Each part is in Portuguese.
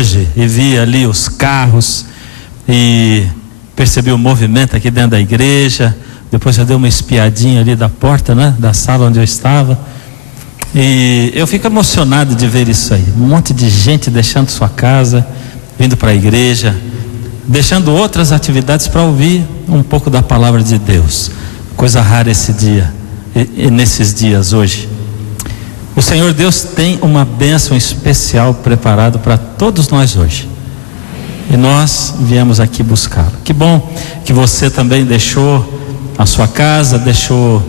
hoje e vi ali os carros e percebi o movimento aqui dentro da igreja. Depois eu dei uma espiadinha ali da porta, né, da sala onde eu estava, e eu fico emocionado de ver isso aí. Um monte de gente deixando sua casa, vindo para a igreja, deixando outras atividades para ouvir um pouco da palavra de Deus. Coisa rara esse dia e nesses dias hoje. O Senhor Deus tem uma bênção especial preparada para todos nós hoje, e nós viemos aqui buscá-lo. Que bom que você também deixou a sua casa, deixou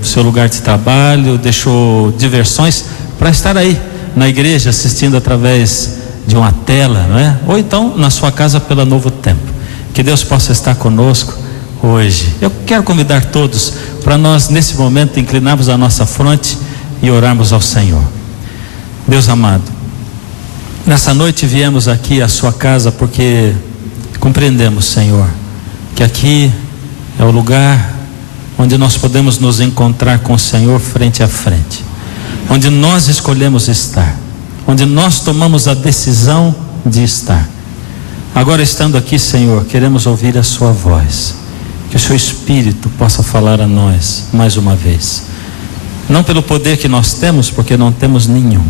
o seu lugar de trabalho, deixou diversões para estar aí na igreja assistindo através de uma tela, não é? Ou então na sua casa pela Novo Tempo. Que Deus possa estar conosco hoje. Eu quero convidar todos para nós nesse momento inclinarmos a nossa fronte e orarmos ao Senhor. Deus amado, nessa noite viemos aqui à sua casa porque compreendemos, Senhor, que aqui é o lugar onde nós podemos nos encontrar com o Senhor frente a frente, onde nós escolhemos estar, onde nós tomamos a decisão de estar. Agora, estando aqui, Senhor, queremos ouvir a sua voz, que o seu Espírito possa falar a nós mais uma vez, não pelo poder que nós temos, porque não temos nenhum,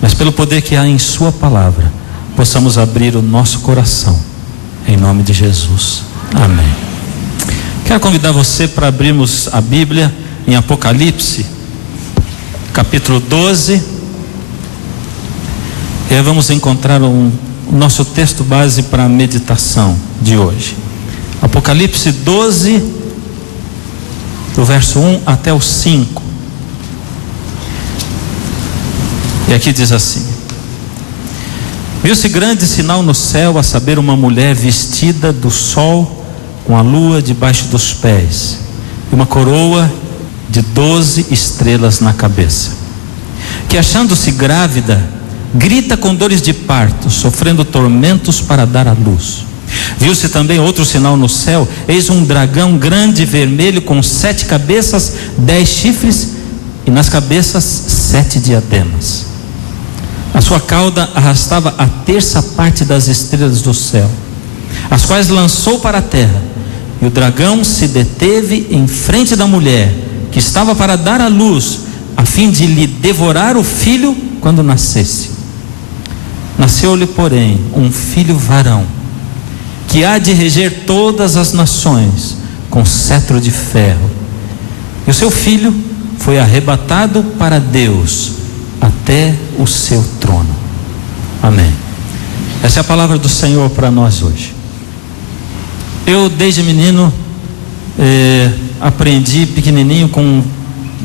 mas pelo poder que há em sua palavra, possamos abrir o nosso coração, em nome de Jesus, amém. Quero convidar você para abrirmos a Bíblia em Apocalipse, capítulo 12, e aí vamos encontrar o nosso texto base para a meditação de hoje. Apocalipse 12, do verso 1 até o 5. E aqui diz assim: viu-se grande sinal no céu, a saber, uma mulher vestida do sol, com a lua debaixo dos pés, e uma coroa de 12 estrelas na cabeça, que, achando-se grávida, grita com dores de parto, sofrendo tormentos para dar à luz. Viu-se também outro sinal no céu, eis um dragão grande vermelho, com 7 cabeças, 10 chifres, e nas cabeças 7 diademas. A sua cauda arrastava a terça parte das estrelas do céu, as quais lançou para a terra. E o dragão se deteve em frente da mulher, que estava para dar à luz, a fim de lhe devorar o filho quando nascesse. Nasceu-lhe, porém, um filho varão, que há de reger todas as nações com cetro de ferro. E o seu filho foi arrebatado para Deus até o seu trono. Amém. Essa é a palavra do Senhor para nós hoje. Eu, desde menino, aprendi pequenininho, com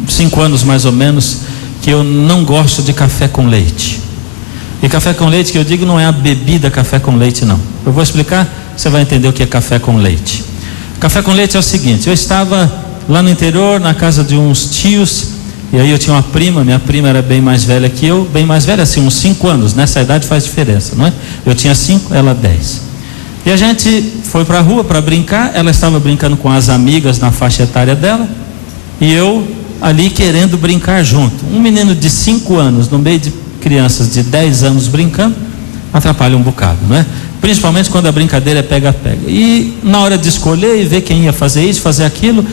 5 anos mais ou menos, que eu não gosto de café com leite. E café com leite que eu digo não é a bebida café com leite, não. Eu vou explicar, você vai entender o que é café com leite. Café com leite é o seguinte: eu estava lá no interior, na casa de uns tios, e aí eu tinha uma prima, minha prima era bem mais velha que eu, bem mais velha assim, uns 5 anos, nessa idade faz diferença, não é? Eu tinha 5, ela 10. E a gente foi para a rua para brincar. Ela estava brincando com as amigas na faixa etária dela, e eu ali querendo brincar junto. Um menino de 5 anos no meio de crianças de 10 anos brincando atrapalha um bocado, não é? Principalmente quando a brincadeira é pega-pega. E na hora de escolher e ver quem ia fazer isso, fazer aquilo,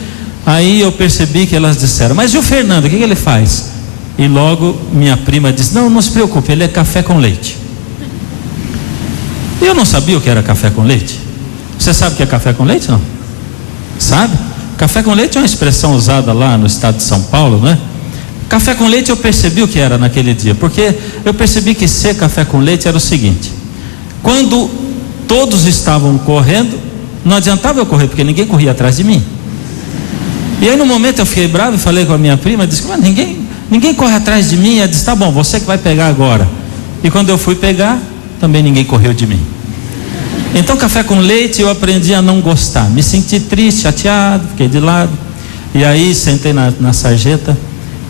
aí eu percebi que elas disseram: mas e o Fernando, o que ele faz? E logo minha prima disse: não se preocupe, ele é café com leite. Eu não sabia o que era café com leite. Você sabe o que é café com leite, não? Sabe? Café com leite é uma expressão usada lá no estado de São Paulo, não é? Café com leite eu percebi o que era naquele dia, porque eu percebi que ser café com leite era o seguinte: quando todos estavam correndo, não adiantava eu correr, porque ninguém corria atrás de mim. E aí no momento eu fiquei bravo e falei com a minha prima, disse: mas ninguém corre atrás de mim. Ela disse: tá bom, você que vai pegar agora. E quando eu fui pegar, também ninguém correu de mim. Então café com leite eu aprendi a não gostar, me senti triste, chateado, fiquei de lado. E aí sentei na sarjeta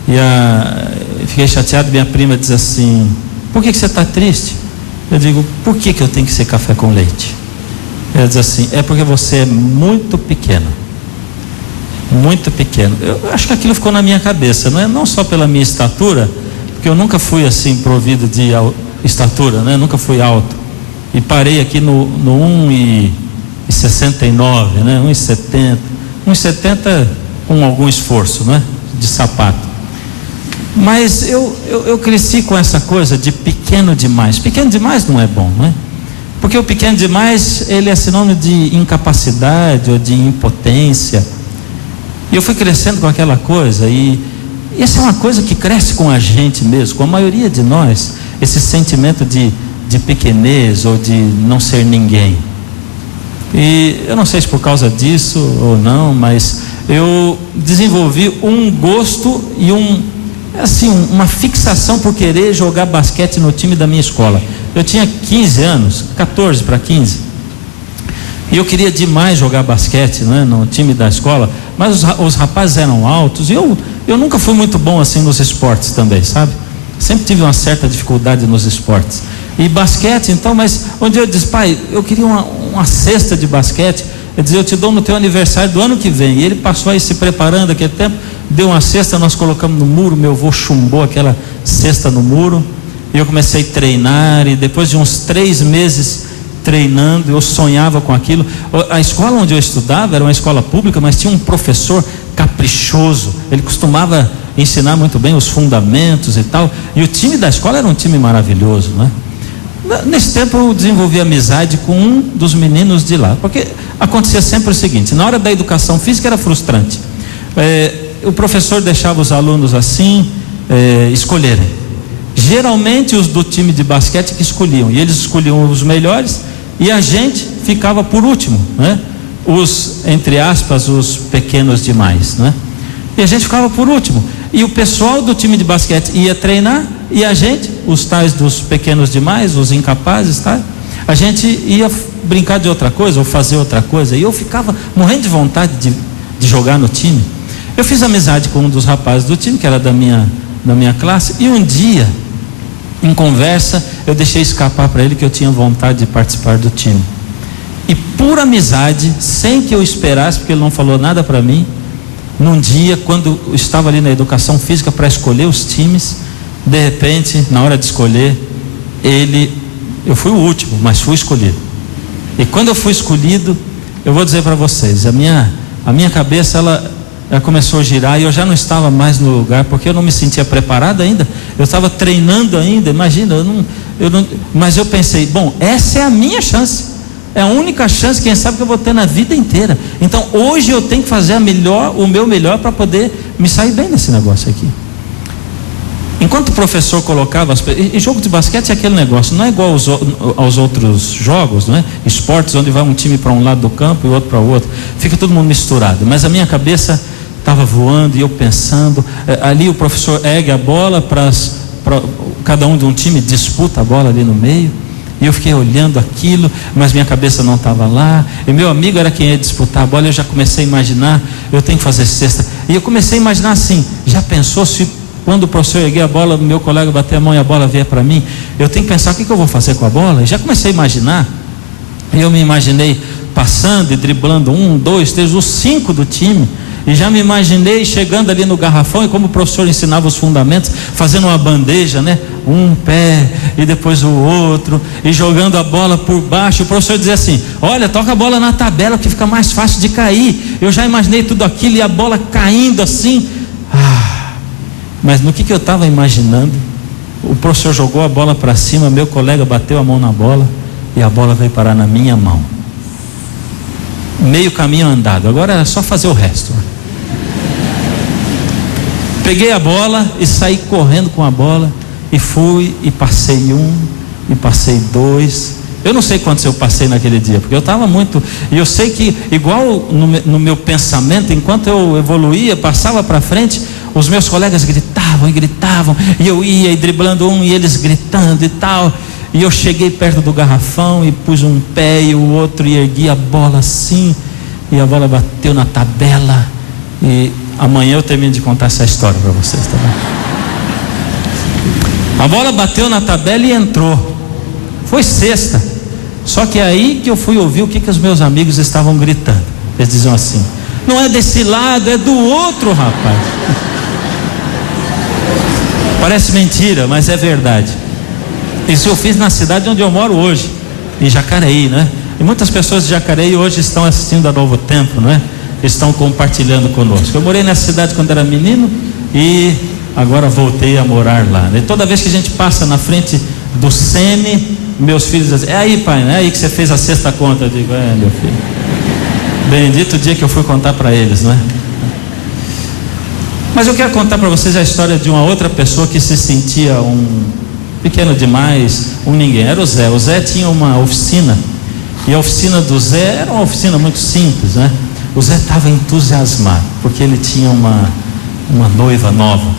e fiquei chateado. Minha prima diz assim: por que você está triste? Eu digo: por que eu tenho que ser café com leite? Ela diz assim: é porque você é muito pequeno. Muito pequeno. Eu acho que aquilo ficou na minha cabeça, não só pela minha estatura, porque eu nunca fui assim provido de estatura, né? Nunca fui alto. E parei aqui no 1,69, né? 1,70. 1,70 com algum esforço, né? De sapato. Mas eu cresci com essa coisa de pequeno demais. Pequeno demais não é bom, né? Porque o pequeno demais, ele é sinônimo de incapacidade ou de impotência. E eu fui crescendo com aquela coisa, e essa é uma coisa que cresce com a gente mesmo, com a maioria de nós, esse sentimento de pequenez ou de não ser ninguém. E eu não sei se por causa disso ou não, mas eu desenvolvi um gosto e uma fixação por querer jogar basquete no time da minha escola. Eu tinha 15 anos, 14 para 15, e eu queria demais jogar basquete, né, no time da escola, mas os rapazes eram altos, e eu nunca fui muito bom assim nos esportes também, sabe? Sempre tive uma certa dificuldade nos esportes. E basquete, então, mas um dia eu disse: pai, eu queria uma cesta de basquete. Ele dizia: eu te dou no teu aniversário do ano que vem. E ele passou aí se preparando aquele tempo, deu uma cesta, nós colocamos no muro, meu avô chumbou aquela cesta no muro, e eu comecei a treinar, e depois de uns 3 meses treinando, eu sonhava com aquilo. A escola onde eu estudava era uma escola pública, mas tinha um professor caprichoso, ele costumava ensinar muito bem os fundamentos e tal, e o time da escola era um time maravilhoso, né? Nesse tempo eu desenvolvi amizade com um dos meninos de lá, porque acontecia sempre o seguinte: na hora da educação física era frustrante, o professor deixava os alunos assim, escolherem, geralmente os do time de basquete que escolhiam, e eles escolhiam os melhores, e a gente ficava por último, né? Os, entre aspas, os pequenos demais, né? E a gente ficava por último, e o pessoal do time de basquete ia treinar, e a gente, os tais dos pequenos demais, os incapazes, tá? A gente ia brincar de outra coisa, ou fazer outra coisa, e eu ficava morrendo de vontade de jogar no time. Eu fiz amizade com um dos rapazes do time, que era da minha classe, e um dia, em conversa, eu deixei escapar para ele que eu tinha vontade de participar do time. E por amizade, sem que eu esperasse, porque ele não falou nada para mim, num dia, quando eu estava ali na educação física para escolher os times, de repente, na hora de escolher, eu fui o último, mas fui escolhido. E quando eu fui escolhido, eu vou dizer para vocês, a minha cabeça, ela começou a girar, e eu já não estava mais no lugar, porque eu não me sentia preparado ainda, eu estava treinando ainda, imagina, mas eu pensei: bom, essa é a minha chance, é a única chance, quem sabe, que eu vou ter na vida inteira. Então hoje eu tenho que fazer o meu melhor para poder me sair bem nesse negócio aqui. Enquanto o professor colocava e jogo de basquete é aquele negócio, não é igual aos outros jogos, não é? Esportes onde vai um time para um lado do campo e o outro para o outro, fica todo mundo misturado, mas a minha cabeça estava voando, e eu pensando, ali o professor ergue a bola para cada um de um time, disputa a bola ali no meio, e eu fiquei olhando aquilo, mas minha cabeça não estava lá, e meu amigo era quem ia disputar a bola. Eu já comecei a imaginar: eu tenho que fazer cesta, e eu comecei a imaginar assim: já pensou se quando o professor erguer a bola, meu colega bater a mão e a bola vier para mim, eu tenho que pensar o que eu vou fazer com a bola? E já comecei a imaginar, e eu me imaginei passando e driblando 1, 2, 3, os 5 do time, e já me imaginei chegando ali no garrafão, e como o professor ensinava os fundamentos, fazendo uma bandeja, né? Um pé e depois o outro, e jogando a bola por baixo. O professor dizia assim: olha, toca a bola na tabela que fica mais fácil de cair. Eu já imaginei tudo aquilo, e a bola caindo assim. Mas no que eu estava imaginando, o professor jogou a bola para cima, meu colega bateu a mão na bola, e a bola veio parar na minha mão. Meio caminho andado, agora era só fazer o resto. Peguei a bola e saí correndo com a bola, e fui e passei 1, e passei 2. Eu não sei quantos eu passei naquele dia, porque eu estava muito, e eu sei que igual no meu pensamento, enquanto eu evoluía, passava para frente, os meus colegas gritavam e gritavam, e eu ia e driblando um, e eles gritando e tal, e eu cheguei perto do garrafão e pus um pé e o outro, e ergui a bola assim, e a bola bateu na tabela. E amanhã eu termino de contar essa história para vocês, tá bom? A bola bateu na tabela e entrou, foi cesta. Só que é aí que eu fui ouvir o que os meus amigos estavam gritando. Eles diziam assim: não é desse lado, é do outro, rapaz. Parece mentira, mas é verdade. Isso eu fiz na cidade onde eu moro hoje, em Jacareí, né? E muitas pessoas de Jacareí hoje estão assistindo a Novo Tempo, né? Estão compartilhando conosco. Eu morei nessa cidade quando era menino e agora voltei a morar lá. E toda vez que a gente passa na frente do Sene, meus filhos dizem: é aí, pai, não é aí que você fez a sexta conta? Eu digo: é, meu filho. Bendito o dia que eu fui contar para eles, né? Mas eu quero contar para vocês a história de uma outra pessoa que se sentia um pequeno demais, um ninguém. Era o Zé. O Zé tinha uma oficina, e a oficina do Zé era uma oficina muito simples, né? O Zé estava entusiasmado, porque ele tinha uma noiva nova.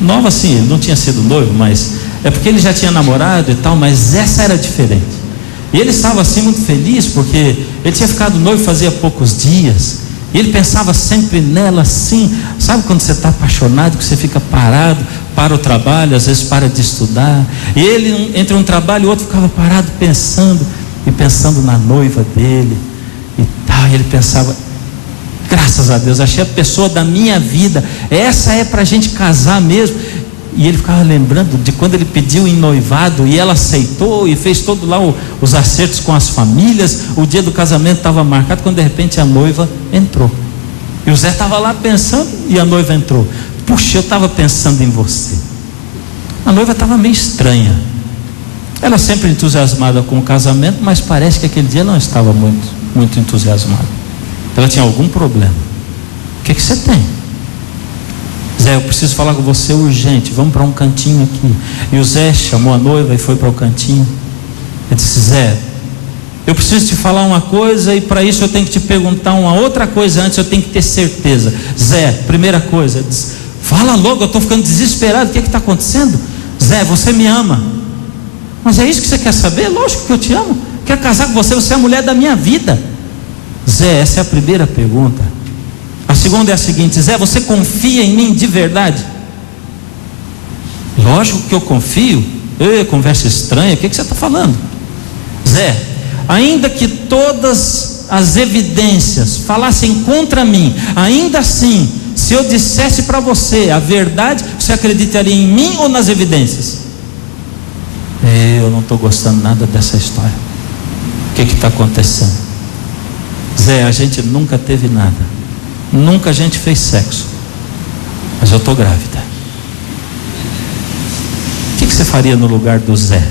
Nova sim, ele não tinha sido noivo, mas é porque ele já tinha namorado e tal, mas essa era diferente. E ele estava assim muito feliz, porque ele tinha ficado noivo fazia poucos dias, e ele pensava sempre nela assim. Sabe quando você está apaixonado, que você fica parado, para o trabalho, às vezes para de estudar, e ele entre um trabalho e outro ficava parado pensando, e pensando na noiva dele e tal, e ele pensava: graças a Deus, achei a pessoa da minha vida, essa é para a gente casar mesmo. E ele ficava lembrando de quando ele pediu em noivado e ela aceitou e fez todo lá os acertos com as famílias. O dia do casamento estava marcado, quando de repente a noiva entrou, e o Zé estava lá pensando e a noiva entrou. Puxa, eu estava pensando em você. A noiva estava meio estranha, ela sempre entusiasmada com o casamento, mas parece que aquele dia não estava muito entusiasmada. Ela tinha algum problema. O que você tem? Zé, eu preciso falar com você urgente, vamos para um cantinho aqui. E o Zé chamou a noiva e foi para o cantinho. Ele disse: Zé, eu preciso te falar uma coisa, e para isso eu tenho que te perguntar uma outra coisa antes, eu tenho que ter certeza. Zé, primeira coisa, diz: fala logo, eu estou ficando desesperado, o que está acontecendo? Zé, você me ama. Mas é isso que você quer saber? Lógico que eu te amo, quero casar com você, você é a mulher da minha vida. Zé, essa é a primeira pergunta. A segunda é a seguinte: Zé, você confia em mim de verdade? Lógico que eu confio. Ei, conversa estranha, o que você está falando? Zé, ainda que todas as evidências falassem contra mim, ainda assim, se eu dissesse para você a verdade, você acreditaria em mim ou nas evidências? Eu não estou gostando nada dessa história. O que está acontecendo? Zé, a gente nunca teve nada, nunca a gente fez sexo, mas eu estou grávida. O que você faria no lugar do Zé?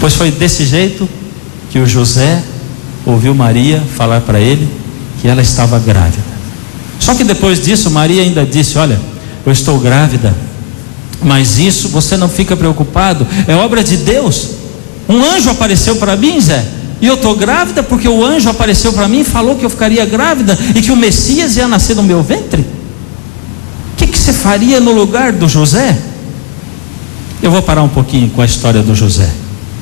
Pois foi desse jeito que o José ouviu Maria falar para ele que ela estava grávida. Só que depois disso Maria ainda disse: olha, eu estou grávida, mas isso você não fica preocupado, é obra de Deus. Um anjo apareceu para mim, Zé, e eu estou grávida porque o anjo apareceu para mim e falou que eu ficaria grávida e que o Messias ia nascer no meu ventre. O que você faria no lugar do José? Eu vou parar um pouquinho com a história do José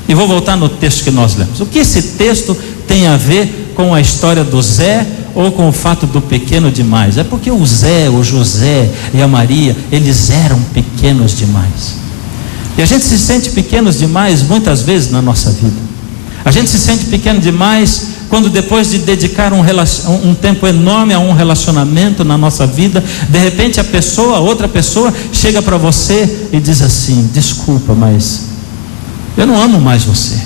e vou voltar no texto que nós lemos. O que esse texto tem a ver com a história do Zé ou com o fato do pequeno demais? É porque o Zé, o José e a Maria, eles eram pequenos demais. E a gente se sente pequenos demais muitas vezes na nossa vida. A gente se sente pequeno demais quando, depois de dedicar um tempo enorme a um relacionamento na nossa vida, de repente outra pessoa chega para você e diz assim: desculpa, mas eu não amo mais você.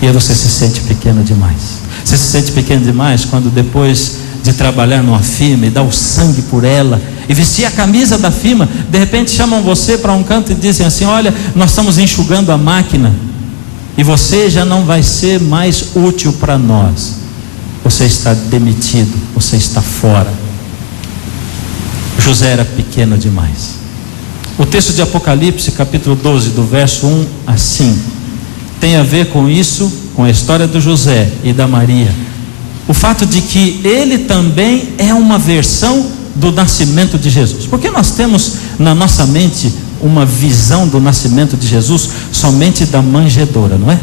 E aí você se sente pequeno demais. Você se sente pequeno demais quando, depois de trabalhar numa firma e dar o sangue por ela e vestir a camisa da firma, de repente chamam você para um canto e dizem assim: olha, nós estamos enxugando a máquina e você já não vai ser mais útil para nós, você está demitido, você está fora. José era pequeno demais. O texto de Apocalipse, capítulo 12, do verso 1 a 5, tem a ver com isso, com a história do José e da Maria. O fato de que ele também é uma versão do nascimento de Jesus. Porque nós temos na nossa mente uma visão do nascimento de Jesus somente da manjedoura, não é?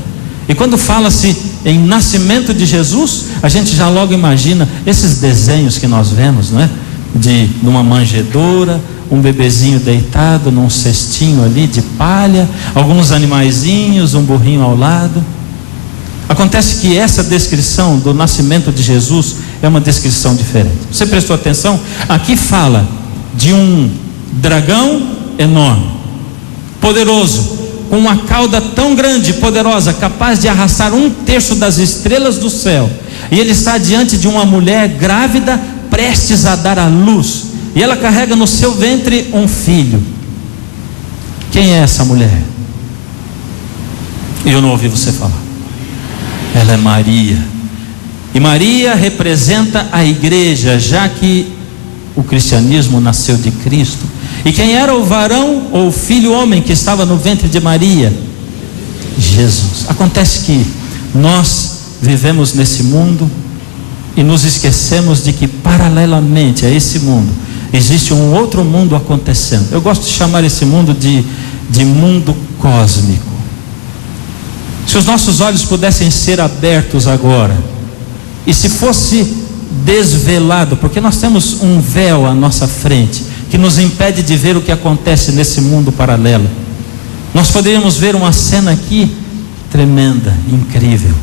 E quando fala-se em nascimento de Jesus, a gente já logo imagina esses desenhos que nós vemos, não é? De numa manjedoura, um bebezinho deitado num cestinho ali de palha, alguns animaizinhos, um burrinho ao lado. Acontece que essa descrição do nascimento de Jesus é uma descrição diferente. Você prestou atenção? Aqui fala de um dragão enorme, poderoso, com uma cauda tão grande e poderosa, capaz de arrastar 1/3 das estrelas do céu. E ele está diante de uma mulher grávida, prestes a dar à luz, e ela carrega no seu ventre um filho. Quem é essa mulher? Eu não ouvi você falar. Ela é Maria. E Maria representa a igreja, já que o cristianismo nasceu de Cristo. E quem era o varão ou o filho homem que estava no ventre de Maria? Jesus. Acontece que nós vivemos nesse mundo e nos esquecemos de que paralelamente a esse mundo existe um outro mundo acontecendo. Eu gosto de chamar esse mundo de mundo cósmico. Se os nossos olhos pudessem ser abertos agora, e se fosse desvelado, porque nós temos um véu à nossa frente que nos impede de ver o que acontece nesse mundo paralelo, nós poderíamos ver uma cena aqui tremenda, incrível.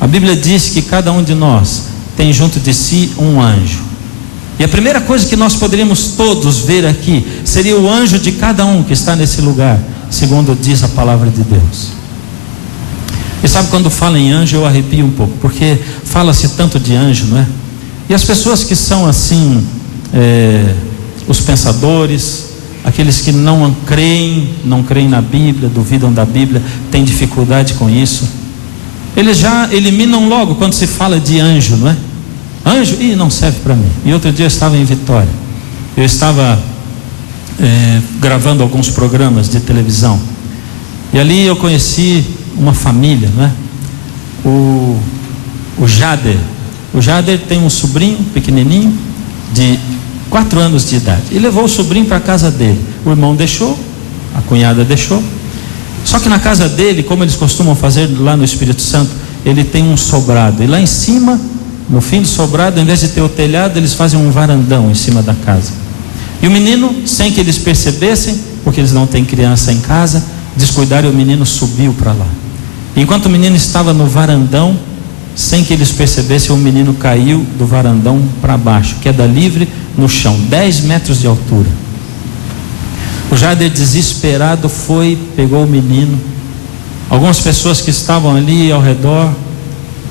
A Bíblia diz que cada um de nós tem junto de si um anjo, e a primeira coisa que nós poderíamos todos ver aqui seria o anjo de cada um que está nesse lugar, segundo diz a palavra de Deus. E sabe, quando fala em anjo eu arrepio um pouco, porque fala-se tanto de anjo, não é? E as pessoas que são assim, os pensadores, aqueles que não creem na Bíblia, duvidam da Bíblia, têm dificuldade com isso, eles já eliminam logo quando se fala de anjo, não é? Anjo, não serve para mim. E outro dia eu estava em Vitória, eu estava gravando alguns programas de televisão, e ali eu conheci uma família, não é? O Jader tem um sobrinho pequenininho de 4 anos de idade, e levou o sobrinho para a casa dele. O irmão deixou, a cunhada deixou. Só que na casa dele, como eles costumam fazer lá no Espírito Santo, ele tem um sobrado, e lá em cima, no fim do sobrado, em vez de ter o telhado, eles fazem um varandão em cima da casa. E o menino, sem que eles percebessem, porque eles não têm criança em casa, descuidaram, e o menino subiu para lá. Enquanto o menino estava no varandão, sem que eles percebessem, o menino caiu do varandão para baixo, queda livre no chão, 10 metros de altura. O Jader, desesperado, pegou o menino. Algumas pessoas que estavam ali ao redor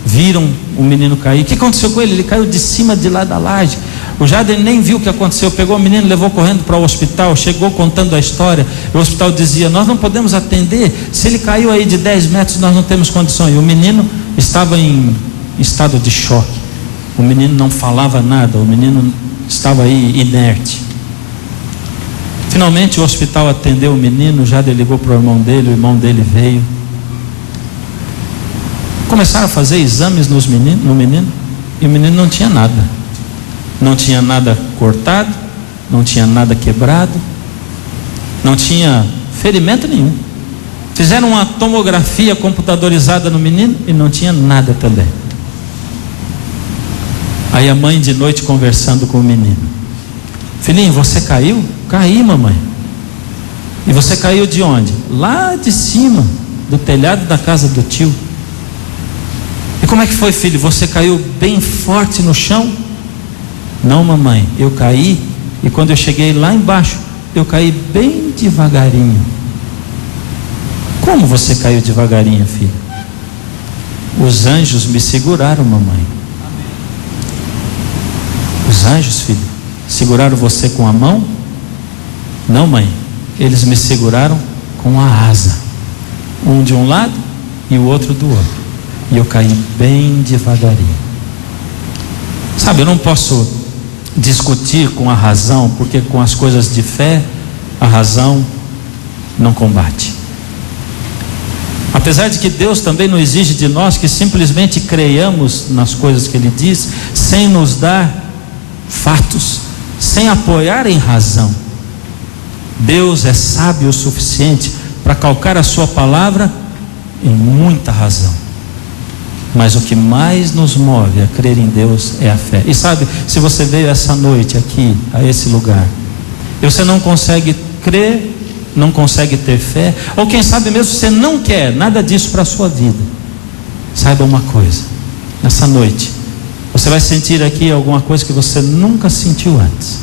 viram o menino cair. O que aconteceu com ele? Ele caiu de cima de lá da laje. O Jader nem viu o que aconteceu, pegou o menino, levou correndo para o hospital, chegou contando a história. O hospital dizia: nós não podemos atender, se ele caiu aí de 10 metros, nós não temos condições. E o menino estava em estado de choque, o menino não falava nada, o menino estava aí inerte. Finalmente o hospital atendeu o menino, o Jader ligou para o irmão irmão dele veio. Começaram a fazer exames no menino, e o menino não tinha nada. Não tinha nada cortado, não tinha nada quebrado, não tinha ferimento nenhum. Fizeram uma tomografia computadorizada no menino e não tinha nada também. Aí a mãe de noite conversando com o menino: filhinho, você caiu? Caí, mamãe. E você caiu de onde? Lá de cima, do telhado da casa do tio. E como é que foi, filho? Você caiu bem forte no chão? Não, mamãe, eu caí, e quando eu cheguei lá embaixo, eu caí bem devagarinho. Como você caiu devagarinho, filho? Os anjos me seguraram, mamãe. Os anjos, filho, seguraram você com a mão? Não, mãe, eles me seguraram com a asa, um de um lado e o outro do outro, e eu caí bem devagarinho. Sabe, eu não posso discutir com a razão, porque com as coisas de fé a razão não combate. Apesar de que Deus também não exige de nós que simplesmente creiamos nas coisas que Ele diz, sem nos dar fatos, sem apoiar em razão. Deus é sábio o suficiente para calcar a sua palavra em muita razão. Mas o que mais nos move a crer em Deus é a fé. E sabe, se você veio essa noite aqui, a esse lugar, e você não consegue crer, não consegue ter fé, ou quem sabe mesmo você não quer nada disso para a sua vida, saiba uma coisa: nessa noite você vai sentir aqui alguma coisa que você nunca sentiu antes.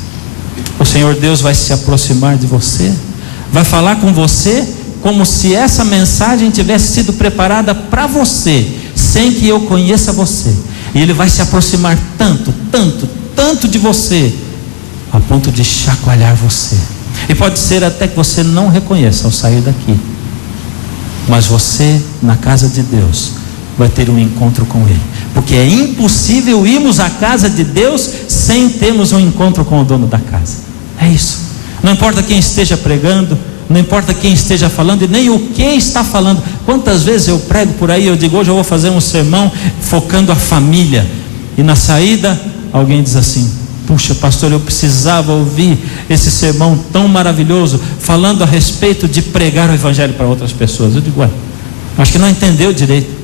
O Senhor Deus vai se aproximar de você, vai falar com você como se essa mensagem tivesse sido preparada para você, sem que eu conheça você. E ele vai se aproximar tanto de você, a ponto de chacoalhar você. E pode ser até que você não reconheça ao sair daqui, mas você, na casa de Deus, vai ter um encontro com Ele, porque é impossível irmos à casa de Deus sem termos um encontro com o dono da casa. É isso. Não importa quem esteja pregando, não importa quem esteja falando e nem o que está falando. Quantas vezes eu prego por aí, eu digo, hoje eu vou fazer um sermão focando a família, e na saída alguém diz assim: puxa, pastor, eu precisava ouvir esse sermão tão maravilhoso, falando a respeito de pregar o evangelho para outras pessoas. Eu digo, acho que não entendeu direito.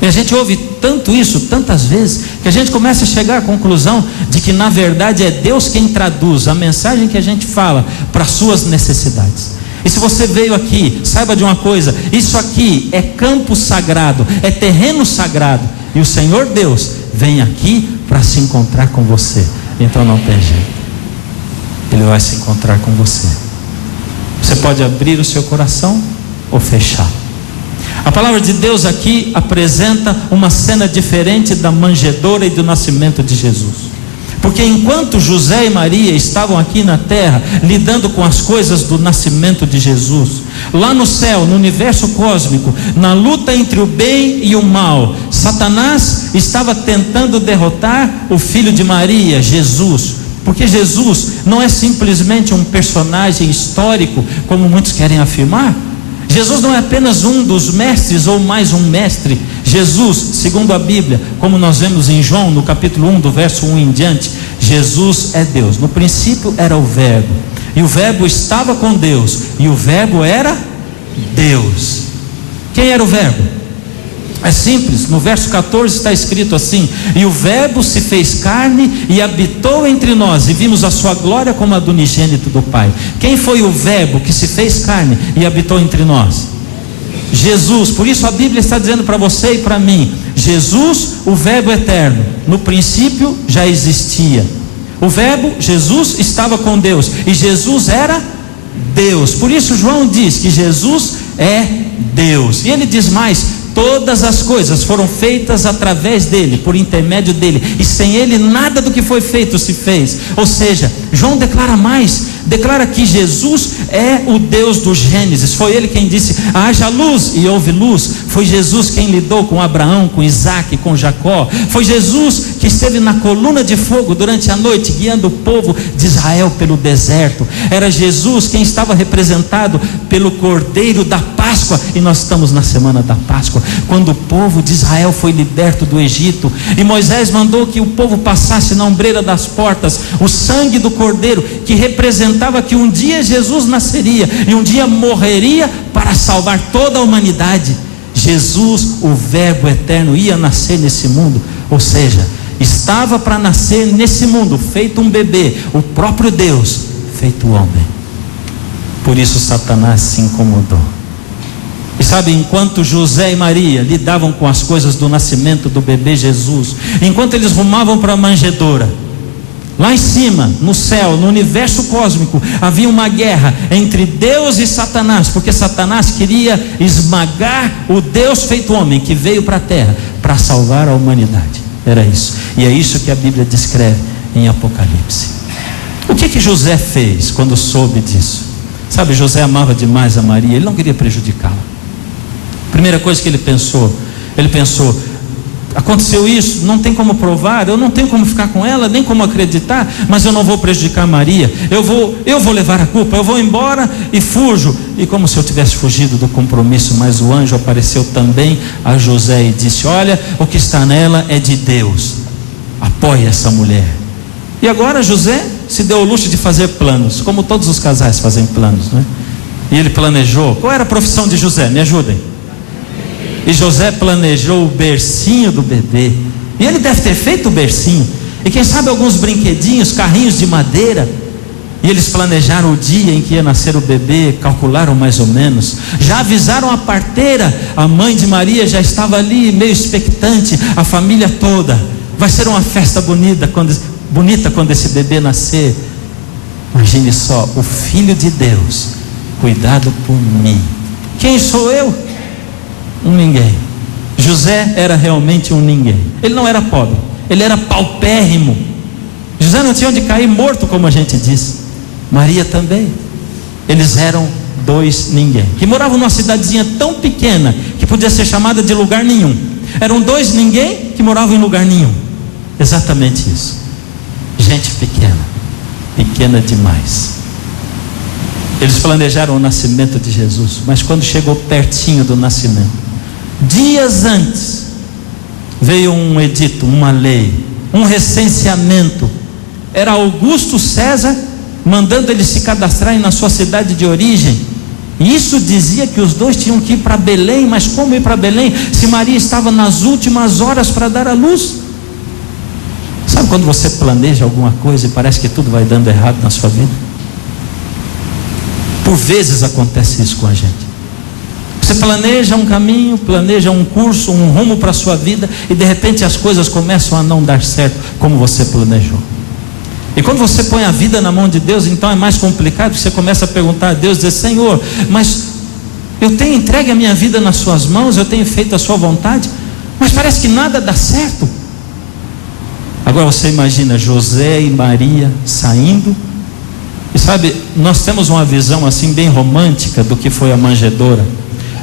E a gente ouve tanto isso, tantas vezes, que a gente começa a chegar à conclusão de que na verdade é Deus quem traduz a mensagem que a gente fala para as suas necessidades. E se você veio aqui, saiba de uma coisa: isso aqui é campo sagrado, é terreno sagrado, e o Senhor Deus vem aqui para se encontrar com você. Então não tem jeito, Ele vai se encontrar com você. Você pode abrir o seu coração ou fechar. A palavra de Deus aqui apresenta uma cena diferente da manjedoura e do nascimento de Jesus, porque enquanto José e Maria estavam aqui na terra lidando com as coisas do nascimento de Jesus, lá no céu, no universo cósmico, na luta entre o bem e o mal, Satanás estava tentando derrotar o filho de Maria, Jesus. Porque Jesus não é simplesmente um personagem histórico, como muitos querem afirmar. Jesus não é apenas um dos mestres ou mais um mestre. Jesus, segundo a Bíblia, como nós vemos em João, no capítulo 1, do verso 1 em diante, Jesus é Deus. No princípio era o Verbo, e o Verbo estava com Deus, e o Verbo era Deus. Quem era o Verbo? É simples, no verso 14 está escrito assim: e o Verbo se fez carne e habitou entre nós, e vimos a sua glória como a do unigênito do Pai. Quem foi o Verbo que se fez carne e habitou entre nós? Jesus. Por isso a Bíblia está dizendo para você e para mim: Jesus, o Verbo eterno, no princípio já existia. O Verbo, Jesus, estava com Deus, e Jesus era Deus. Por isso João diz que Jesus é Deus. E ele diz mais: todas as coisas foram feitas através dele, por intermédio dele, e sem ele nada do que foi feito se fez. Ou seja, João declara mais, declara que Jesus é o Deus do Gênesis. Foi ele quem disse: haja luz, e houve luz. Foi Jesus quem lidou com Abraão, com Isaac, com Jacó. Foi Jesus que esteve na coluna de fogo durante a noite, guiando o povo de Israel pelo deserto. Era Jesus quem estava representado pelo Cordeiro da Páscoa, e nós estamos na semana da Páscoa, quando o povo de Israel foi liberto do Egito, e Moisés mandou que o povo passasse na ombreira das portas o sangue do Cordeiro, que representava que um dia Jesus nasceria e um dia morreria para salvar toda a humanidade. Jesus, o Verbo eterno, ia nascer nesse mundo, ou seja, estava para nascer nesse mundo, feito um bebê, o próprio Deus, feito homem. Por isso Satanás se incomodou. E sabe, enquanto José e Maria lidavam com as coisas do nascimento do bebê Jesus, enquanto eles rumavam para a manjedoura, lá em cima, no céu, no universo cósmico, havia uma guerra entre Deus e Satanás, porque Satanás queria esmagar o Deus feito homem, que veio para a terra para salvar a humanidade. Era isso, e é isso que a Bíblia descreve em Apocalipse. O que José fez quando soube disso? Sabe, José amava demais a Maria, ele não queria prejudicá-la. Primeira coisa que ele pensou, aconteceu isso, não tem como provar, eu não tenho como ficar com ela, nem como acreditar, mas eu não vou prejudicar Maria, eu vou levar a culpa, eu vou embora e fujo. E como se eu tivesse fugido do compromisso, mas o anjo apareceu também a José e disse: olha, o que está nela é de Deus, apoie essa mulher. E agora José se deu o luxo de fazer planos, como todos os casais fazem planos, né? E ele planejou. Qual era a profissão de José? Me ajudem. E José planejou o bercinho do bebê, e ele deve ter feito o bercinho, e quem sabe alguns brinquedinhos, carrinhos de madeira. E eles planejaram o dia em que ia nascer o bebê, calcularam mais ou menos, já avisaram a parteira, a mãe de Maria já estava ali meio expectante, a família toda. Vai ser uma festa bonita quando esse bebê nascer. Imagine só, o Filho de Deus cuidado por mim. Quem sou eu? Um ninguém. José era realmente um ninguém. Ele não era pobre, ele era paupérrimo. José não tinha onde cair morto, como a gente diz. Maria também. Eles eram dois ninguém, que moravam numa cidadezinha tão pequena que podia ser chamada de lugar nenhum. Eram dois ninguém que moravam em lugar nenhum. Exatamente isso. Gente pequena, pequena demais. Eles planejaram o nascimento de Jesus, mas quando chegou pertinho do nascimento, dias antes, veio um edito, uma lei, um recenseamento. Era Augusto César mandando eles se cadastrarem na sua cidade de origem. E isso dizia que os dois tinham que ir para Belém. Mas como ir para Belém se Maria estava nas últimas horas para dar à luz? Sabe quando você planeja alguma coisa e parece que tudo vai dando errado na sua vida? Por vezes acontece isso com a gente. Você planeja um caminho, planeja um curso, um rumo para a sua vida, e de repente as coisas começam a não dar certo como você planejou. E quando você põe a vida na mão de Deus, então é mais complicado. Você começa a perguntar a Deus, dizer: Senhor, mas eu tenho entregue a minha vida nas suas mãos, eu tenho feito a sua vontade, mas parece que nada dá certo. Agora você imagina José e Maria saindo. E sabe, nós temos uma visão assim bem romântica do que foi a manjedoura.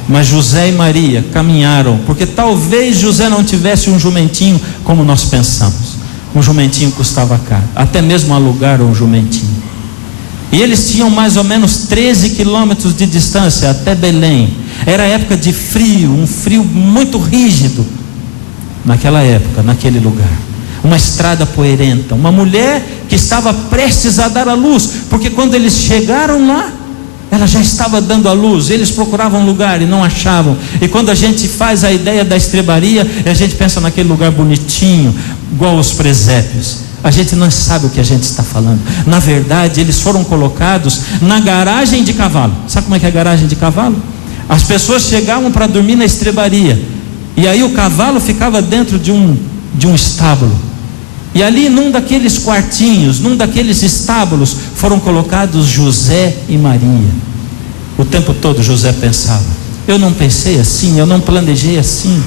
Mas José e Maria caminharam, porque talvez José não tivesse um jumentinho como nós pensamos. Um jumentinho custava caro, até mesmo alugaram um jumentinho. E eles tinham mais ou menos 13 quilômetros de distância até Belém. Era época de frio, um frio muito rígido naquela época, naquele lugar. Uma estrada poeirenta, uma mulher que estava prestes a dar à luz, porque quando eles chegaram lá, ela já estava dando à luz. Eles procuravam um lugar e não achavam. E quando a gente faz a ideia da estrebaria, a gente pensa naquele lugar bonitinho, igual os presépios. A gente não sabe o que a gente está falando. Na verdade, eles foram colocados na garagem de cavalo. Sabe como é que é a garagem de cavalo? As pessoas chegavam para dormir na estrebaria, e aí o cavalo ficava dentro de um estábulo. E ali, num daqueles quartinhos, num daqueles estábulos, foram colocados José e Maria. O tempo todo José pensava: eu não pensei assim, eu não planejei assim.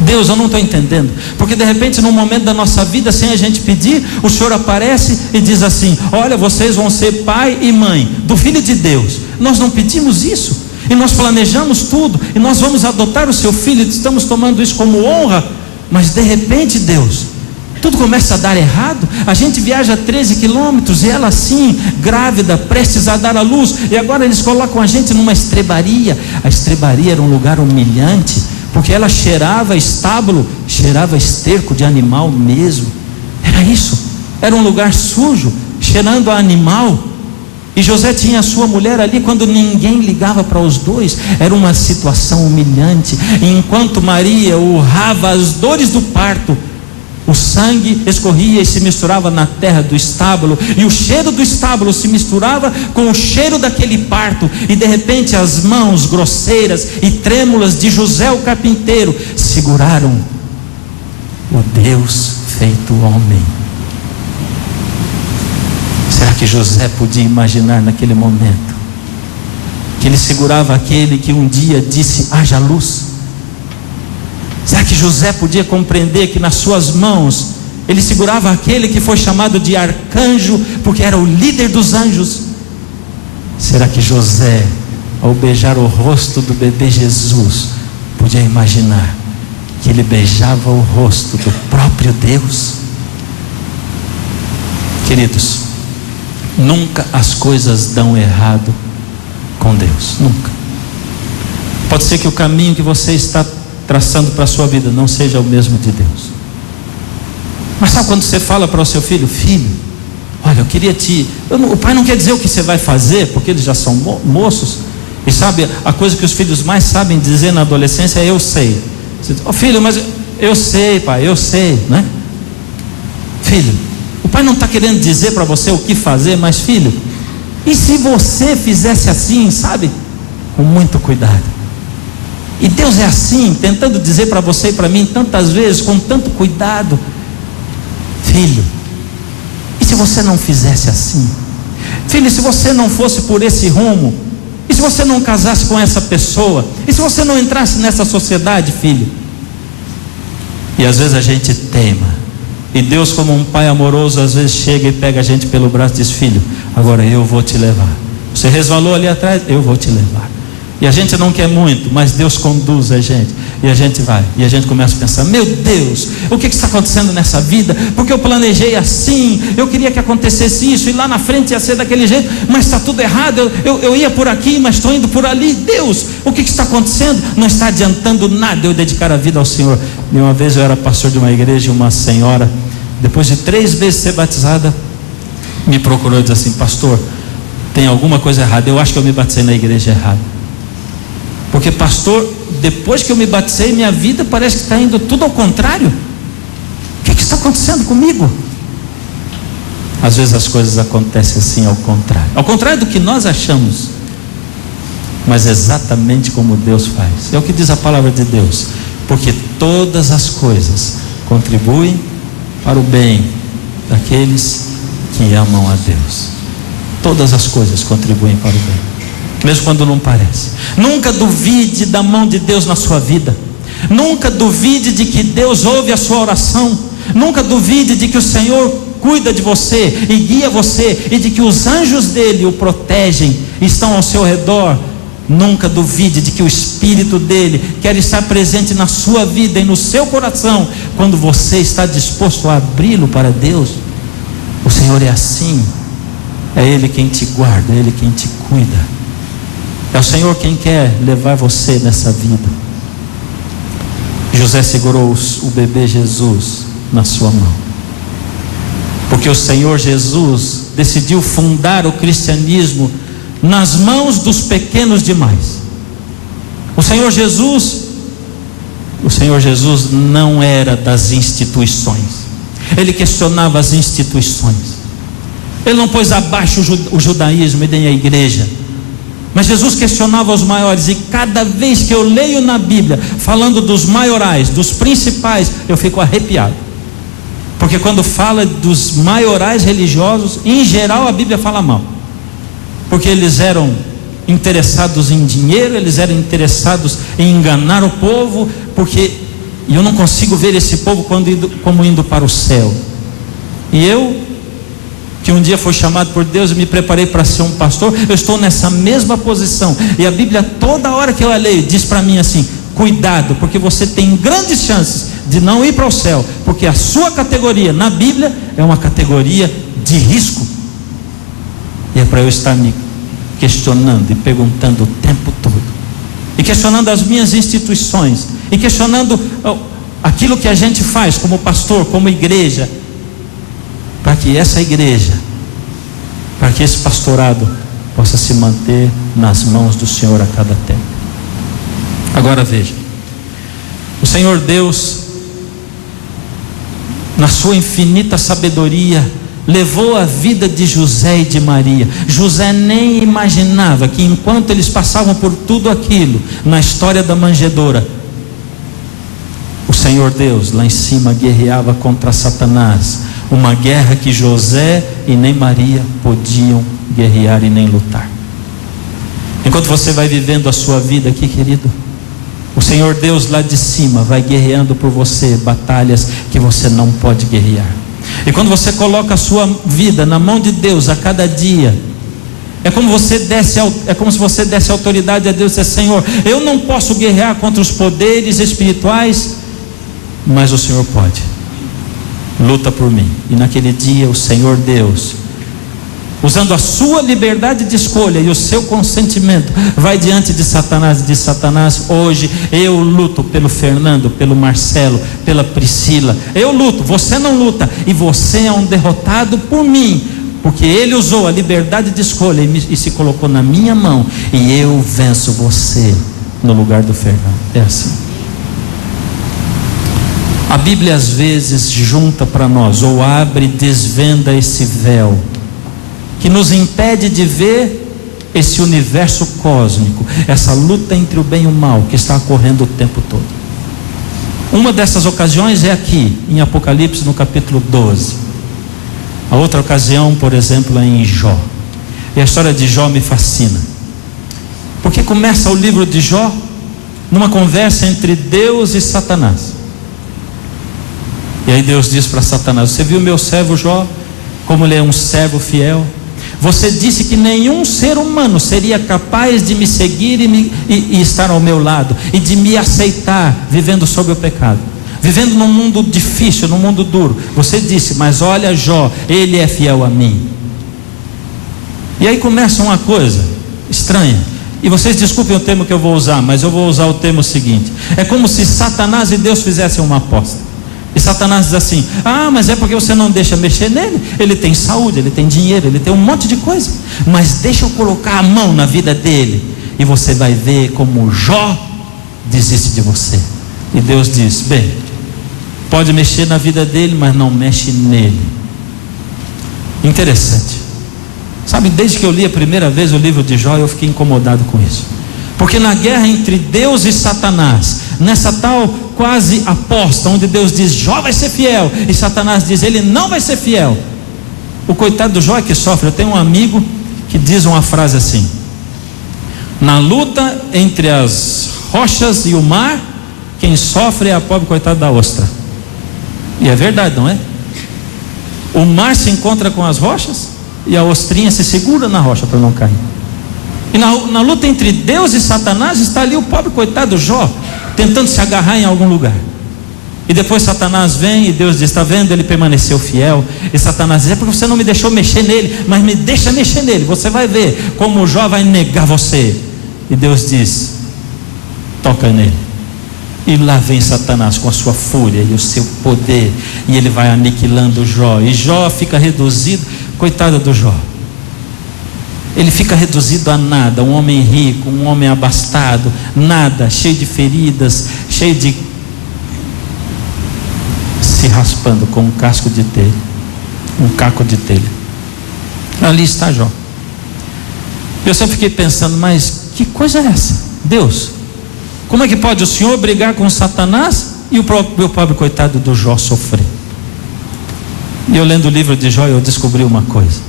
Deus, eu não estou entendendo. Porque de repente, num momento da nossa vida, sem a gente pedir, o Senhor aparece e diz assim: olha, vocês vão ser pai e mãe do Filho de Deus. Nós não pedimos isso, e nós planejamos tudo, e nós vamos adotar o seu filho, estamos tomando isso como honra. Mas de repente, Deus, tudo começa a dar errado. A gente viaja 13 quilômetros e ela assim, grávida, prestes a dar à luz. E agora eles colocam a gente numa estrebaria. A estrebaria era um lugar humilhante, porque ela cheirava estábulo, cheirava esterco de animal mesmo. Era isso, era um lugar sujo, cheirando a animal. E José tinha a sua mulher ali quando ninguém ligava para os dois. Era uma situação humilhante. E enquanto Maria urrava as dores do parto, o sangue escorria e se misturava na terra do estábulo, e o cheiro do estábulo se misturava com o cheiro daquele parto. E de repente as mãos grosseiras e trêmulas de José o carpinteiro seguraram o Deus feito homem. Será que José podia imaginar naquele momento que ele segurava aquele que um dia disse: haja luz? Será que José podia compreender que nas suas mãos ele segurava aquele que foi chamado de arcanjo, porque era o líder dos anjos? Será que José, ao beijar o rosto do bebê Jesus, podia imaginar que ele beijava o rosto do próprio Deus? Queridos, nunca as coisas dão errado com Deus, nunca. Pode ser que o caminho que você está traçando para a sua vida não seja o mesmo de Deus. Mas sabe quando você fala para o seu filho: filho, olha, eu queria o pai não quer dizer o que você vai fazer, porque eles já são moços. E sabe, a coisa que os filhos mais sabem dizer na adolescência é: eu sei. Você diz: filho, mas eu sei, pai, eu sei, né? Filho, o pai não está querendo dizer para você o que fazer, mas filho, e se você fizesse assim, sabe? Com muito cuidado. E Deus é assim, tentando dizer para você e para mim tantas vezes, com tanto cuidado: filho, e se você não fizesse assim? Filho, se você não fosse por esse rumo? E se você não casasse com essa pessoa? E se você não entrasse nessa sociedade, filho? E às vezes a gente teima. E Deus, como um pai amoroso, às vezes chega e pega a gente pelo braço e diz: filho, agora eu vou te levar. Você resvalou ali atrás, eu vou te levar. E a gente não quer muito, mas Deus conduz a gente. E a gente vai, e a gente começa a pensar: meu Deus, o que está acontecendo nessa vida? Porque eu planejei assim, eu queria que acontecesse isso, e lá na frente ia ser daquele jeito, mas está tudo errado, eu ia por aqui, mas estou indo por ali. Deus, o que está acontecendo? Não está adiantando nada eu dedicar a vida ao Senhor. E uma vez eu era pastor de uma igreja, e uma senhora, depois de 3 vezes ser batizada, me procurou e disse assim: pastor, tem alguma coisa errada, eu acho que eu me batizei na igreja errada. Porque, pastor, depois que eu me batizei, minha vida parece que está indo tudo ao contrário. O que está acontecendo comigo? Às vezes as coisas acontecem assim, ao contrário do que nós achamos, mas exatamente como Deus faz. É o que diz a palavra de Deus: porque todas as coisas contribuem para o bem daqueles que amam a Deus. Todas as coisas contribuem para o bem, mesmo quando não parece. Nunca duvide da mão de Deus na sua vida. Nunca duvide de que Deus ouve a sua oração. Nunca duvide de que o Senhor cuida de você e guia você, e de que os anjos dele o protegem, estão ao seu redor. Nunca duvide de que o Espírito dele quer estar presente na sua vida e no seu coração, quando você está disposto a abri-lo para Deus. O Senhor é assim. É Ele quem te guarda, é Ele quem te cuida. É o Senhor quem quer levar você nessa vida. José segurou o bebê Jesus na sua mão, porque o Senhor Jesus decidiu fundar o cristianismo nas mãos dos pequenos demais. O Senhor Jesus não era das instituições. Ele questionava as instituições. Ele não pôs abaixo o judaísmo e nem a igreja. Mas Jesus questionava os maiores, e cada vez que eu leio na Bíblia falando dos maiorais, dos principais, eu fico arrepiado. Porque quando fala dos maiorais religiosos, em geral a Bíblia fala mal. Porque eles eram interessados em dinheiro, eles eram interessados em enganar o povo, e eu não consigo ver esse povo como indo para o céu. E eu, que um dia fui chamado por Deus e me preparei para ser um pastor, eu estou nessa mesma posição. E a Bíblia, toda hora que eu a leio, diz para mim assim: cuidado, porque você tem grandes chances de não ir para o céu, porque a sua categoria na Bíblia é uma categoria de risco. E é para eu estar me questionando e perguntando o tempo todo, e questionando as minhas instituições, e questionando aquilo que a gente faz como pastor, como igreja, para que essa igreja, para que esse pastorado possa se manter nas mãos do Senhor a cada tempo. Agora veja, o Senhor Deus, na sua infinita sabedoria, levou a vida de José e de Maria. José nem imaginava que enquanto eles passavam por tudo aquilo, na história da manjedoura, o Senhor Deus lá em cima guerreava contra Satanás, uma guerra que José e nem Maria podiam guerrear e nem lutar. Enquanto você vai vivendo a sua vida aqui, querido, o Senhor Deus lá de cima vai guerreando por você batalhas que você não pode guerrear. E quando você coloca a sua vida na mão de Deus a cada dia, é como se você desse autoridade a Deus e dissesse: Senhor, eu não posso guerrear contra os poderes espirituais, mas o Senhor pode. Luta por mim. E naquele dia o Senhor Deus, usando a sua liberdade de escolha e o seu consentimento, vai diante de Satanás e diz: Satanás, hoje eu luto pelo Fernando, pelo Marcelo, pela Priscila. Eu luto, você não luta, e você é um derrotado por mim, porque ele usou a liberdade de escolha e se colocou na minha mão, e eu venço você no lugar do Fernando. É assim. A Bíblia às vezes junta para nós, ou abre e desvenda esse véu que nos impede de ver esse universo cósmico, essa luta entre o bem e o mal que está ocorrendo o tempo todo. Uma dessas ocasiões é aqui em Apocalipse, no capítulo 12. A outra ocasião, por exemplo, é em Jó. E a história de Jó me fascina. Porque começa o livro de Jó numa conversa entre Deus e Satanás. E aí Deus diz para Satanás: você viu meu servo Jó, como ele é um servo fiel? Você disse que nenhum ser humano seria capaz de me seguir e estar ao meu lado, e de me aceitar, vivendo sob o pecado, vivendo num mundo difícil, num mundo duro. Você disse, mas olha Jó, ele é fiel a mim. E aí começa uma coisa estranha, e vocês desculpem o termo que eu vou usar, mas eu vou usar o termo seguinte: é como se Satanás e Deus fizessem uma aposta. E Satanás diz assim: ah, mas é porque você não deixa mexer nele. Ele tem saúde, ele tem dinheiro, ele tem um monte de coisa, mas deixa eu colocar a mão na vida dele, e você vai ver como Jó desiste de você. E Deus diz: bem, pode mexer na vida dele, mas não mexe nele. Interessante. Sabe, desde que eu li a primeira vez o livro de Jó, eu fiquei incomodado com isso. Porque na guerra entre Deus e Satanás, nessa tal quase aposta, onde Deus diz, Jó vai ser fiel, e Satanás diz, ele não vai ser fiel, o coitado do Jó é que sofre. Eu tenho um amigo que diz uma frase assim: na luta entre as rochas e o mar, quem sofre é a pobre coitada da ostra. E é verdade, não é? O mar se encontra com as rochas, e a ostrinha se segura na rocha para não cair. E na luta entre Deus e Satanás está ali o pobre coitado Jó, tentando se agarrar em algum lugar. E depois Satanás vem e Deus diz: está vendo, ele permaneceu fiel. E Satanás diz: é porque você não me deixou mexer nele, mas me deixa mexer nele, você vai ver como Jó vai negar você. E Deus diz: toca nele. E lá vem Satanás com a sua fúria e o seu poder, e ele vai aniquilando Jó. E Jó fica reduzido, coitado do Jó, ele fica reduzido a nada. Um homem rico, um homem abastado, nada, cheio de feridas, cheio de, se raspando com um casco de telha, um caco de telha. Ali está Jó. Eu só fiquei pensando, mas que coisa é essa? Deus, como é que pode o Senhor brigar com Satanás e o meu pobre coitado do Jó sofrer? E eu lendo o livro de Jó, eu descobri uma coisa.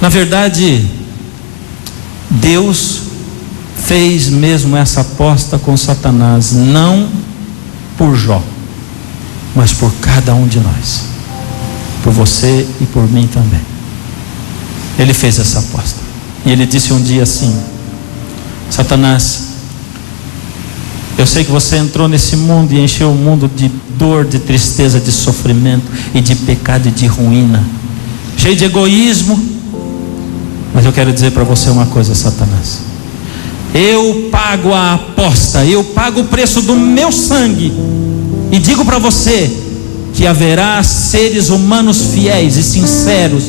Na verdade, Deus fez mesmo essa aposta com Satanás, não por Jó, mas por cada um de nós, por você e por mim também. Ele fez essa aposta, e ele disse um dia assim: Satanás, eu sei que você entrou nesse mundo e encheu o mundo de dor, de tristeza, de sofrimento e de pecado e de ruína, cheio de egoísmo. Mas eu quero dizer para você uma coisa, Satanás: eu pago a aposta, eu pago o preço do meu sangue, e digo para você que haverá seres humanos fiéis e sinceros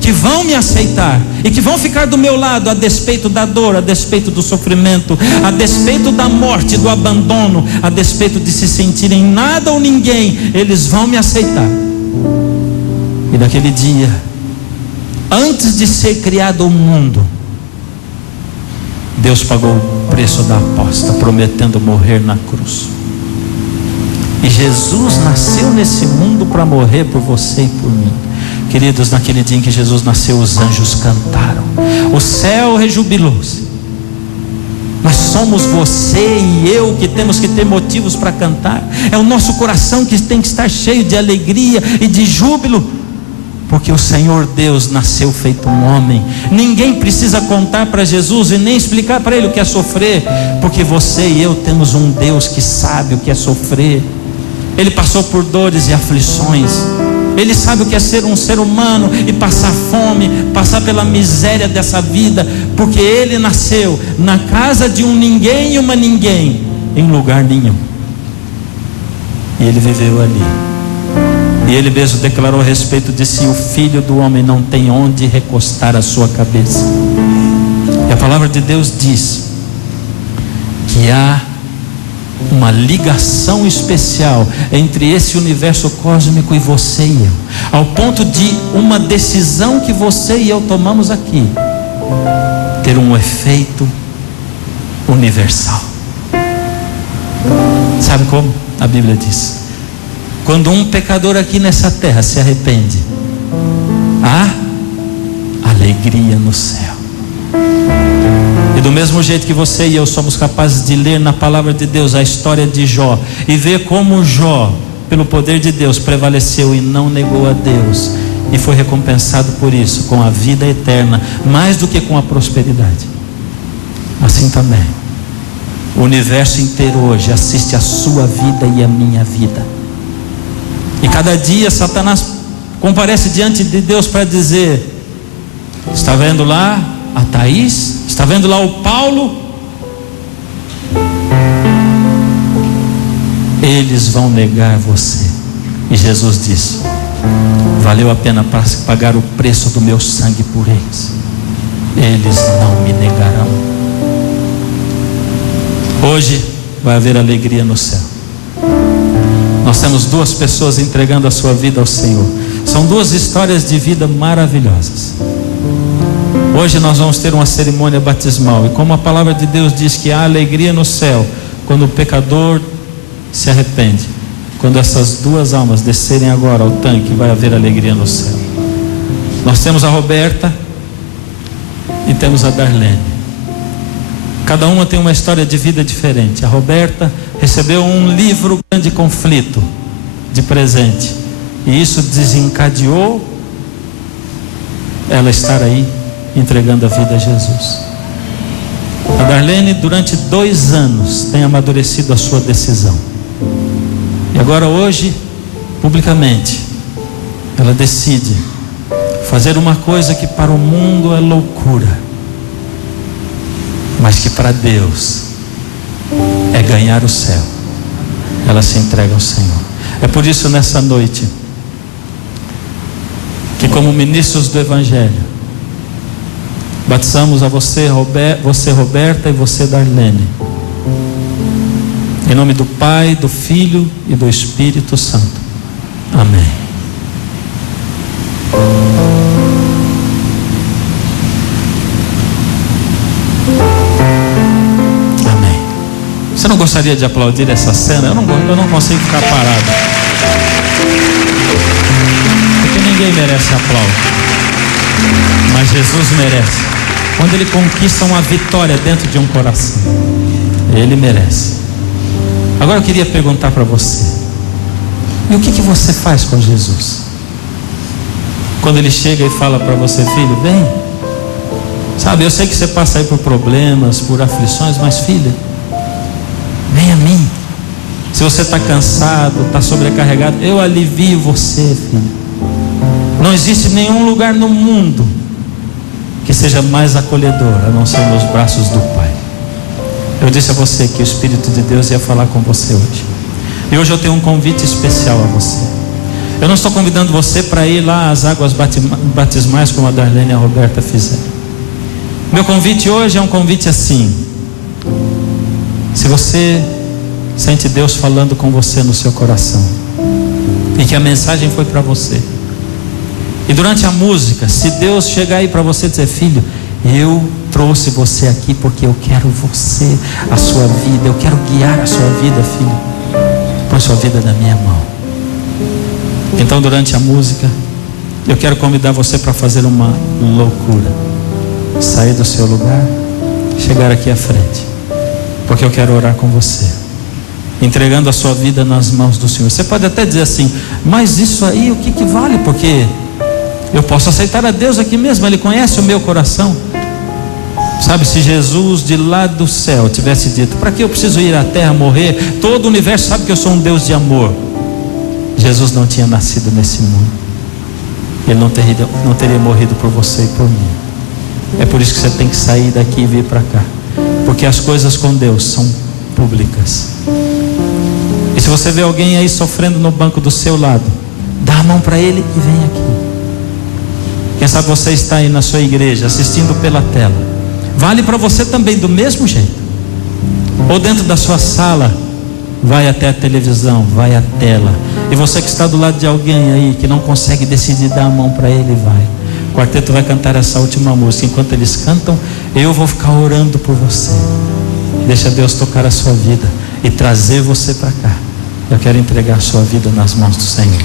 que vão me aceitar e que vão ficar do meu lado, a despeito da dor, a despeito do sofrimento, a despeito da morte, do abandono, a despeito de se sentirem nada ou ninguém. Eles vão me aceitar. E naquele dia, antes de ser criado o mundo, Deus pagou o preço da aposta, prometendo morrer na cruz. E Jesus nasceu nesse mundo para morrer por você e por mim. Queridos, naquele dia em que Jesus nasceu, os anjos cantaram, o céu rejubilou-se. Mas somos você e eu que temos que ter motivos para cantar. É o nosso coração que tem que estar cheio de alegria e de júbilo, porque o Senhor Deus nasceu feito um homem. Ninguém precisa contar para Jesus e nem explicar para ele o que é sofrer, porque você e eu temos um Deus que sabe o que é sofrer. Ele passou por dores e aflições. Ele sabe o que é ser um ser humano e passar fome, passar pela miséria dessa vida, porque ele nasceu na casa de um ninguém e uma ninguém, em lugar nenhum. E ele viveu ali. E ele mesmo declarou a respeito de si: o Filho do Homem não tem onde recostar a sua cabeça. E a palavra de Deus diz que há uma ligação especial entre esse universo cósmico e você e eu, ao ponto de uma decisão que você e eu tomamos aqui ter um efeito universal. Sabe como? A Bíblia diz: quando um pecador aqui nessa terra se arrepende, há alegria no céu. E do mesmo jeito que você e eu somos capazes de ler na palavra de Deus a história de Jó e ver como Jó, pelo poder de Deus, prevaleceu e não negou a Deus, e foi recompensado por isso com a vida eterna, mais do que com a prosperidade. Assim também o universo inteiro hoje assiste a sua vida e a minha vida. E cada dia Satanás comparece diante de Deus para dizer: está vendo lá a Thaís? Está vendo lá o Paulo? Eles vão negar você. E Jesus disse: valeu a pena para pagar o preço do meu sangue por eles. Eles não me negarão. Hoje vai haver alegria no céu. Nós temos duas pessoas entregando a sua vida ao Senhor. São duas histórias de vida maravilhosas. Hoje nós vamos ter uma cerimônia batismal, e como a palavra de Deus diz que há alegria no céu quando o pecador se arrepende, quando essas duas almas descerem agora ao tanque, vai haver alegria no céu. Nós temos a Roberta e temos a Darlene. Cada uma tem uma história de vida diferente. A Roberta recebeu um livro Grande Conflito de presente, e isso desencadeou ela estar aí entregando a vida a Jesus. A Darlene, durante 2 anos, tem amadurecido a sua decisão, e agora hoje, publicamente, ela decide fazer uma coisa que para o mundo é loucura, mas que para Deus é ganhar o céu. Ela se entrega ao Senhor. É por isso, nessa noite, que como ministros do Evangelho, batizamos a você, Roberta, e você, Darlene, em nome do Pai, do Filho e do Espírito Santo. Amém. Amém. Você não gostaria de aplaudir essa cena? Eu não consigo ficar parado, porque ninguém merece aplauso, mas Jesus merece. Quando Ele conquista uma vitória dentro de um coração, Ele merece. Agora eu queria perguntar para você: e o que você faz com Jesus? Quando Ele chega e fala para você: filho, vem. Sabe, eu sei que você passa aí por problemas, por aflições, mas filha, vem a mim. Se você está cansado, está sobrecarregado, eu alivio você, filho. Não existe nenhum lugar no mundo que seja mais acolhedor a não ser nos braços do Pai. Eu disse a você que o Espírito de Deus ia falar com você hoje, e hoje eu tenho um convite especial a você. Eu não estou convidando você para ir lá às águas batismais como a Darlene e a Roberta fizeram. Meu convite hoje é um convite assim: se você sente Deus falando com você no seu coração, e que a mensagem foi para você, e durante a música, se Deus chegar aí para você e dizer: filho, eu trouxe você aqui porque eu quero você, a sua vida, eu quero guiar a sua vida, filho, põe sua vida na minha mão. Então, durante a música, eu quero convidar você para fazer uma loucura: sair do seu lugar, chegar aqui à frente, porque eu quero orar com você, entregando a sua vida nas mãos do Senhor. Você pode até dizer assim: mas isso aí o que vale? Porque eu posso aceitar a Deus aqui mesmo, Ele conhece o meu coração. Sabe, se Jesus de lá do céu tivesse dito: para que eu preciso ir à terra morrer? Todo o universo sabe que eu sou um Deus de amor. Jesus não tinha nascido nesse mundo, Ele não teria morrido por você e por mim. É por isso que você tem que sair daqui e vir para cá, porque as coisas com Deus são públicas. E se você vê alguém aí sofrendo no banco do seu lado, dá a mão para ele e vem aqui. Quem sabe você está aí na sua igreja assistindo pela tela, vale para você também do mesmo jeito. Ou dentro da sua sala, vai até a televisão, vai à tela. E você que está do lado de alguém aí que não consegue decidir, dar a mão para ele, vai. O quarteto vai cantar essa última música. Enquanto eles cantam, eu vou ficar orando por você. Deixa Deus tocar a sua vida e trazer você para cá. Eu quero entregar a sua vida nas mãos do Senhor.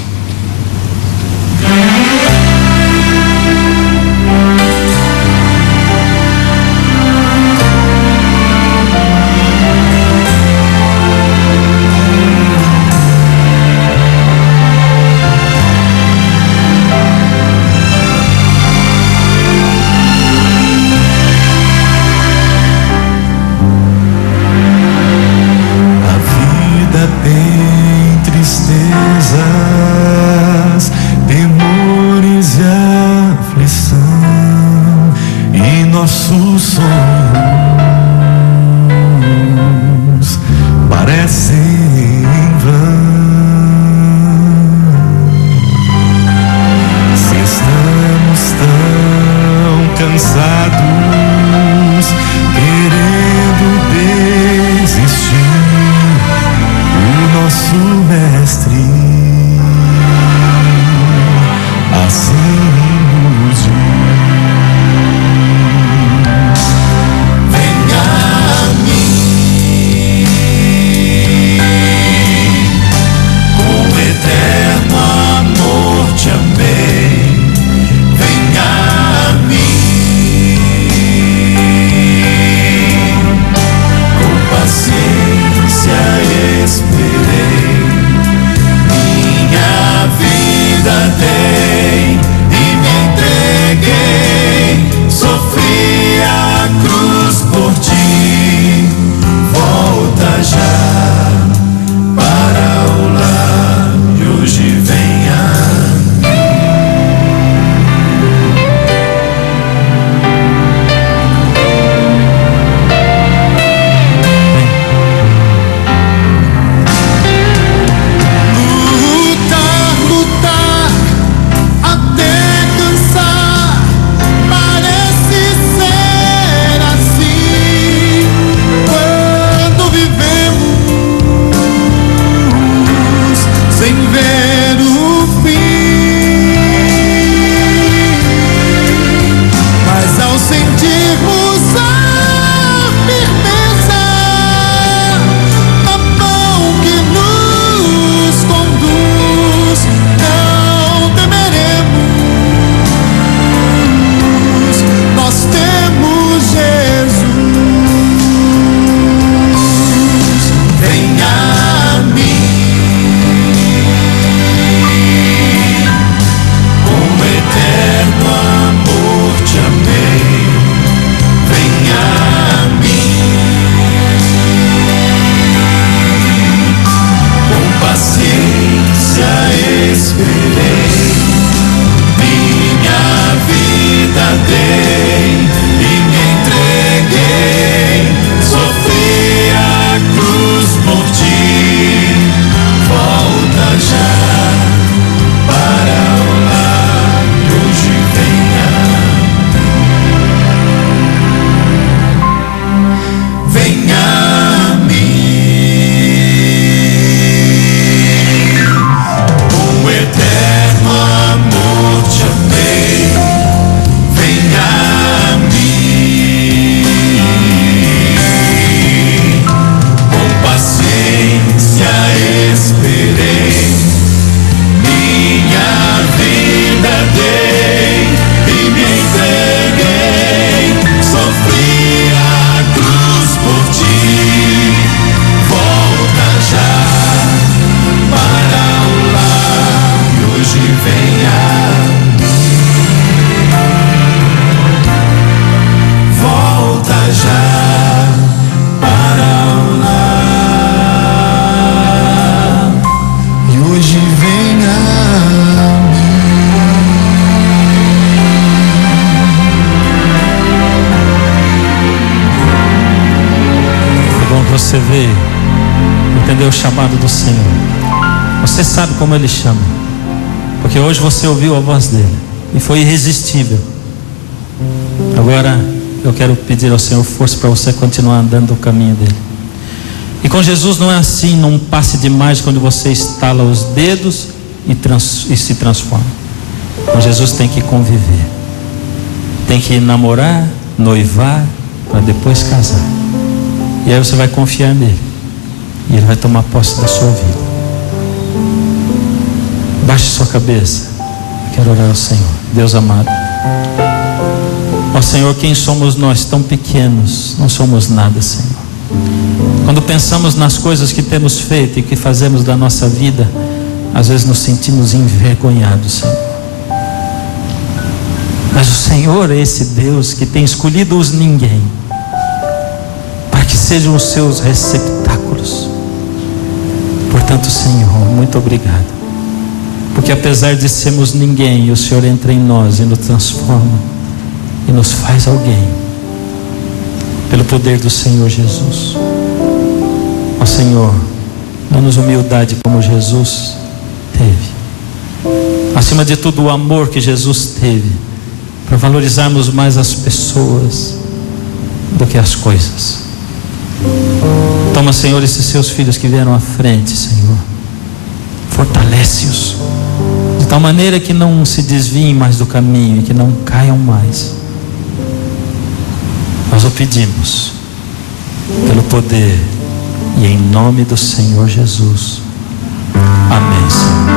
você veio entender o chamado do Senhor. Você sabe como Ele chama, porque hoje você ouviu a voz dele e foi irresistível. Agora eu quero pedir ao Senhor força para você continuar andando o caminho dele. E com Jesus não é assim, num passe de mágica onde você estala os dedos e se transforma. Com Jesus tem que conviver, tem que namorar, noivar, para depois casar. E aí você vai confiar nele, e ele vai tomar posse da sua vida. Baixe sua cabeça. Eu quero orar ao Senhor. Deus amado, ó Senhor, quem somos nós tão pequenos? Não somos nada, Senhor. Quando pensamos nas coisas que temos feito e que fazemos da nossa vida, às vezes nos sentimos envergonhados, Senhor. Mas o Senhor é esse Deus que tem escolhido os ninguém para que sejam os seus receptáculos. Portanto, Senhor, muito obrigado, porque apesar de sermos ninguém, o Senhor entra em nós e nos transforma e nos faz alguém, pelo poder do Senhor Jesus. Ó Senhor, dá-nos humildade como Jesus teve, acima de tudo o amor que Jesus teve, para valorizarmos mais as pessoas do que as coisas. Toma, Senhor, esses seus filhos que vieram à frente, Senhor, fortalece-os de tal maneira que não se desviem mais do caminho e que não caiam mais. Nós o pedimos pelo poder e em nome do Senhor Jesus. Amém, Senhor.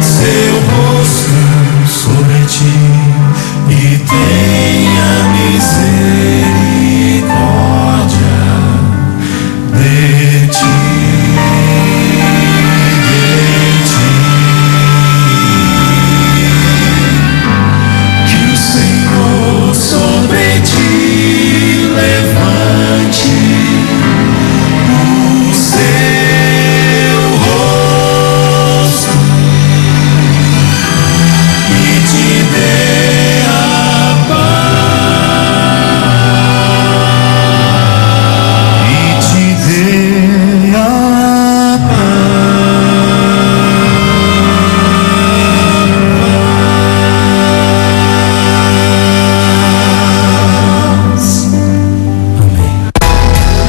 Seu rosto sobre ti e tem